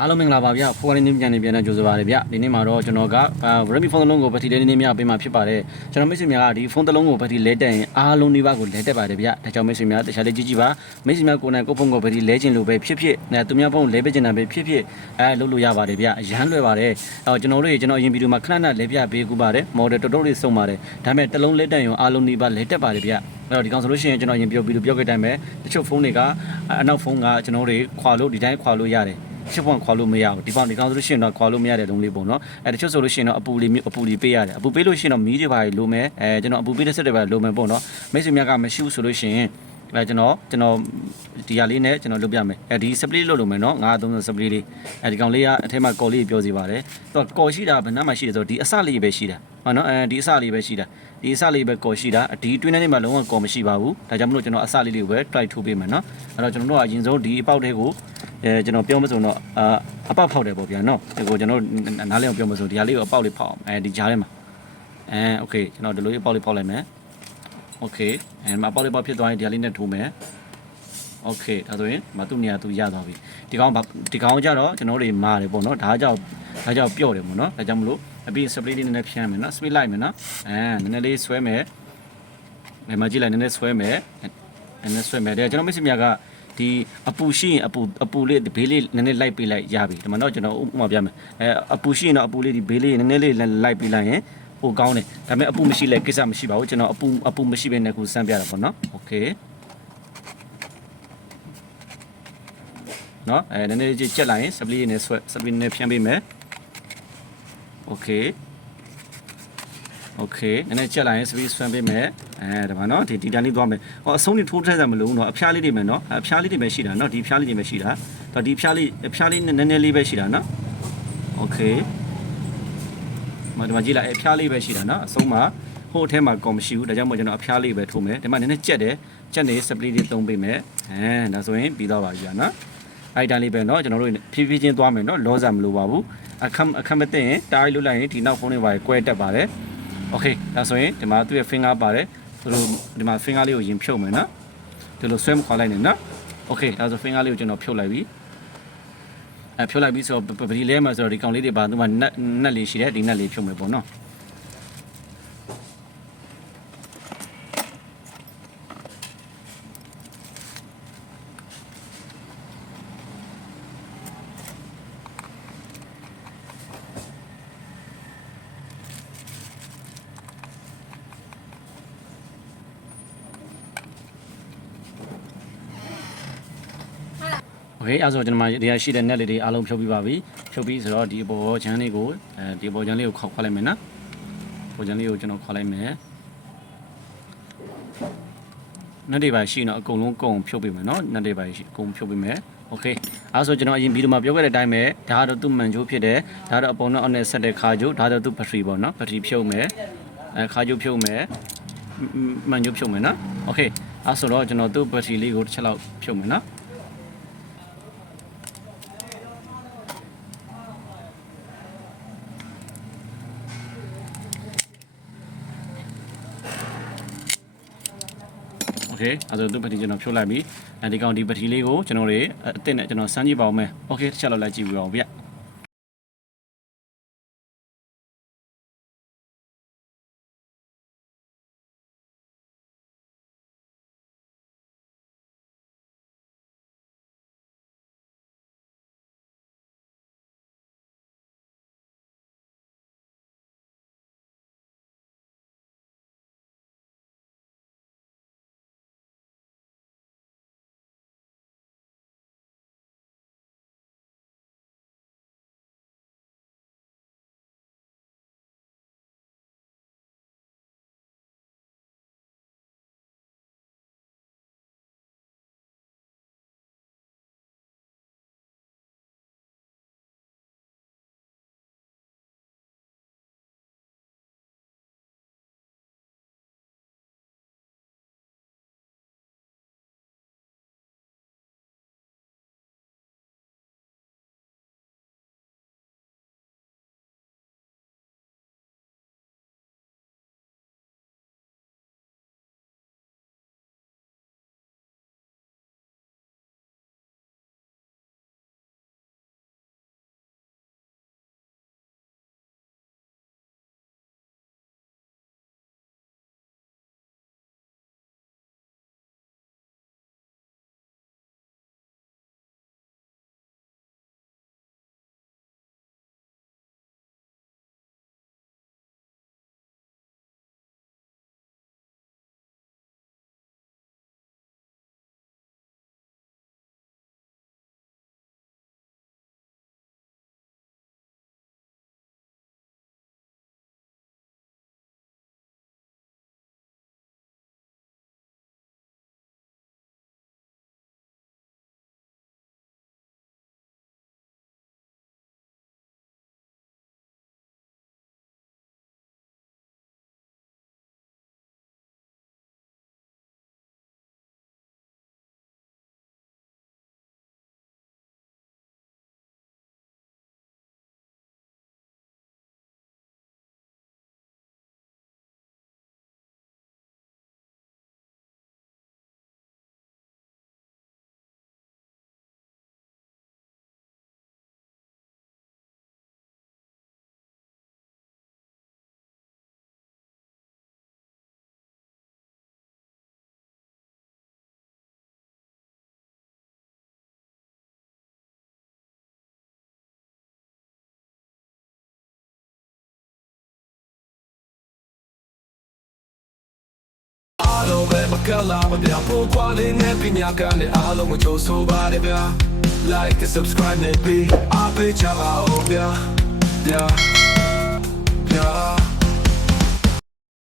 အားလုံးမင်္ဂလာပါဗျဖိုးရင်းနေပြန်နေပြန်နေကြိုဆိုပါရဗျဒီနေ့မှာတော့ကျွန်တော်က Redmi ဖုန်းတစ်လုံးကိုဘက်ထရီလေးနည်းနည်းများပေးမှဖြစ်ပါတယ်ကျွန်တော်မိတ်ဆွေများကဒီဖုန်းတစ်လုံးကိုဘက်ထရီလဲတက်ရင်အားလုံးဒီဘက်ကိုလဲတက်ပါတယ်ဗျဒါကြောင့်မိတ်ဆွေများတခြားလေးကြည့်ကြည့်ပါမိတ်ဆွေများကိုယ်နဲ့ကိုယ့်ဖုန်းကိုဘက်ထရီလဲခြင်းလို့ပဲဖြစ်ဖြစ်အဲသူများဖုန်းလဲပေးခြင်းတာပဲဖြစ်ဖြစ်အဲလုပ်လို့ရပါတယ်ဗျအရန်လွယ်ပါတယ်အော်ကျွန်တော်တို့ကျွန်တော်အရင်ဗီဒီယိုမှာခဏခဏလဲပြပေးကူပါတယ် model တော်တော်လေးစုံပါတယ်ဒါပေမဲ့တစ်လုံးလဲတက်ရင်အားလုံးဒီဘက်လဲတက်ပါတယ်ဗျအဲ့တော့ဒီကောင်ဆိုလို့ရှိရင်ကျွန်တော်ရင်ပြောပြီးလို့ပြောခဲ့တိုင်းပဲတချို့ဖုန်းတွေကအနောက်ဖုန်းကကျွန်တော်တို့ခွာလို့ဒီတိုင်းခွာလို့ရတယ် ချစ်ပွန်ခွာလို့မရဘူးဒီပေါင်ဒီကောင်ဆိုလို့ရှိရင်တော့ခွာလို့မရတဲ့လုံးလေးပေါ့နော်အဲတချို့ဆိုလို့ရှိရင်တော့အပူလေးမျိုးအပူလေးပေးရတယ်အပူပေးလို့ရှိရင်တော့မီးတွေပါလိုမယ်အဲကျွန်တော်အပူပေးတဲ့ဆက်တွေပါလိုမယ်ပေါ့နော်မိတ်ဆွေများကမရှိဘူးဆိုလို့ရှိရင်အဲကျွန်တော်ကျွန်တော်ဒီဟာလေးနဲ့ကျွန်တော်လုပ်ပြမယ်အဲဒီ split လုပ်လို့မယ်နော်930 split လေးအဲဒီကောင်လေးကအထက်မှာကော်လေးပြောစီပါတယ်သူကကော်ရှိတာဘယ်နှမှာရှိတယ်ဆိုတော့ဒီအစလေးပဲရှိတာဟုတ်နော်အဲဒီအစလေးပဲရှိတာဒီအစလေးပဲကော်ရှိတာဒီတွင်းထဲနေမှာလုံးဝကော်မရှိပါဘူးဒါကြောင့်မလို့ကျွန်တော်အစလေးလေးကိုပဲ try ထိုးပေးမယ်နော်အဲ့တော့ကျွန်တော်တို့ကအရင်ဆုံးဒီအပေါက်လေးကို အဲကျွန်တော်ပြောမစုံတော့အာအပေါက်ဖောက်တယ်ပေါ့ဗျာနော်ဒီကိုကျွန်တော်နားလေးအောင်ပြောမစုံဒီဟာလေးကိုအပေါက်လေးဖောက်အောင်အဲဒီကြားထဲမှာအဲโอเคကျွန်တော်ဒီလိုအပေါက်လေးဖောက်လိုက်မယ်โอเคအဲမအပေါက်လေးပေါက်ဖြစ်သွားရင်ဒီဟာလေးနဲ့ထိုးမယ်โอเคဒါဆိုရင်မသူ့နေရာသူရသွားပြီဒီကောင်ဒီကောင်ကြတော့ကျွန်တော်တို့မာတယ်ပေါ့နော်ဒါကြောင့်ဒါကြောင့်ပြော့တယ်ပေါ့နော်ဒါကြောင့်မလို့အပြီး split လေးနည်းနည်းဖြန်းမယ်နော် split လိုက်မယ်နော်အဲနည်းနည်းလေးဆွဲမယ်ဘယ်မှာကြည့်လိုက်နည်းနည်းဆွဲမယ်နည်းနည်းဆွဲမယ်ဒါကျွန်တော်မိတ်ဆွေများက ဒီအပူရှိရင်အပူအပူလေးဘေးလေးနည်းနည်းလိုက်ပေးလိုက်ရပြီဒီမှာတော့ကျွန်တော်ဥပမာပြမယ်အဲအပူရှိရင်တော့အပူလေးဒီဘေးလေးနည်းနည်းလေးလိုက်ပေးလိုက်ရင်ဟိုကောင်းတယ်ဒါပေမဲ့အပူမရှိလဲကိစ္စမရှိပါဘူးကျွန်တော်အပူအပူမရှိဘဲနဲ့ခုစမ်းပြတာပေါ့နော်โอเคနော်အဲနည်းနည်းလေးကြက်လိုက်ရင် split နဲ့ဆွဲ split နဲ့ဖြန်းပေးမယ်โอเค โอเคနည်းနည်းကြက်လိုက်ရင် split ဆွဲပေးမယ်အဲဒါပါနော်ဒီဒီတန်းလေးသွားမယ်ဟောအဆုံးနေထိုးထည့်စမ်းမလို့နော်အဖျားလေးတွေမယ်နော်အဖျားလေးတွေပဲရှိတာနော်ဒီဖျားလေးတွေပဲရှိတာတော့ဒီဖျားလေးဖျားလေးနည်းနည်းလေးပဲရှိတာနော်โอเคမဒီမှာကြည့်လိုက်အဖျားလေးပဲရှိတာနော်အဆုံးမှာဟိုအထဲမှာကော်မရှိဘူးဒါကြောင့်မို့ကျွန်တော်အဖျားလေးပဲထိုးမယ်ဒီမှာနည်းနည်းကြက်တယ်ကြက်နေ split လေးသုံးပေးမယ်အဲဒါဆိုရင်ပြီးတော့ပါပြီဗျာနော်အဲ့တိုင်းလေးပဲเนาะကျွန်တော်တို့ဖြည်းဖြည်းချင်းသွားမယ်เนาะလောဆန်မလိုပါဘူးအခက်အခက်မသိရင်တားရီလွတ်လိုက်ရင်ဒီနောက်ဖုန်းတွေပါကွဲတက်ပါတယ် Okay ဒါဆိုရင်ဒီမှာသူ့ရဲ့ finger ပါတယ်သူတို့ဒီမှာ finger လေးကိုယင်ဖြုတ်မယ်နော်ဒီလိုဆွဲမခေါ်လိုက်နဲ့နော် Okay ဒါဆို finger လေးကိုကျွန်တော်ဖြုတ်လိုက်ပြီအဲဖြုတ်လိုက်ပြီဆိုတော့ပတိလဲမှာဆိုတော့ဒီကောင်လေးတွေပါသူကနက်နက်လေးရှိတယ်ဒီနက်လေးဖြုတ်မယ်ပေါ့နော် okay အဲဆိုကျွန်တော်ဒီရရှိတဲ့ net လေးတွေအားလုံးဖြုတ်ပြီးပါပြီဖြုတ်ပြီးဆိုတော့ဒီအပေါ်ချမ်းလေးကိုအဲဒီအပေါ်ချမ်းလေးကိုခေါက်ခွာလိုက်မယ်နော်ပေါ်ချမ်းလေးကိုကျွန်တော်ခေါ်လိုက်မယ် net တွေပါရှိတော့အကုန်လုံးကုန်ဖြုတ်ပေးမယ်နော် net တွေပါရှိအကုန်ဖြုတ်ပေးမယ် okay အဲဆိုကျွန်တော်အရင်ဗီဒီယိုမှာပြောခဲ့တဲ့အတိုင်းပဲဒါကတော့သူ့မှန်ကြိုးဖြစ်တယ်ဒါကတော့အပေါ်နဲ့အောက်နဲ့ဆက်တဲ့ခါကြိုးဒါတော့သူ့ battery ပေါ့နော် battery ဖြုတ်မယ်အဲခါကြိုးဖြုတ်မယ်မှန်ကြိုးဖြုတ်မယ်နော် okay အဲဆိုတော့ကျွန်တော်သူ့ battery လေးကိုတစ်ချက်လောက်ဖြုတ်မယ်နော် โอเคအဲဆိုသူ့ပတိကျွန်တော်ဖြုတ်လိုက်ပြီအဲဒီကောင်ဒီပတိလေးကိုကျွန်တော်တွေအစ်စ်နဲ့ကျွန်တော်စမ်းကြည့်ပါဦးမယ်โอเคတစ်ချက်လောက်လိုက်ကြည့်ပြီးတော့ဗျ ကလာမပြဖို့ကွာလေးနဲ့ပညာကနဲ့အားလုံးကိုကြိုဆိုပါရဗျာ Like and subscribe နဲ့ be အပေးချပါဦးဗျာဗျာဗျာ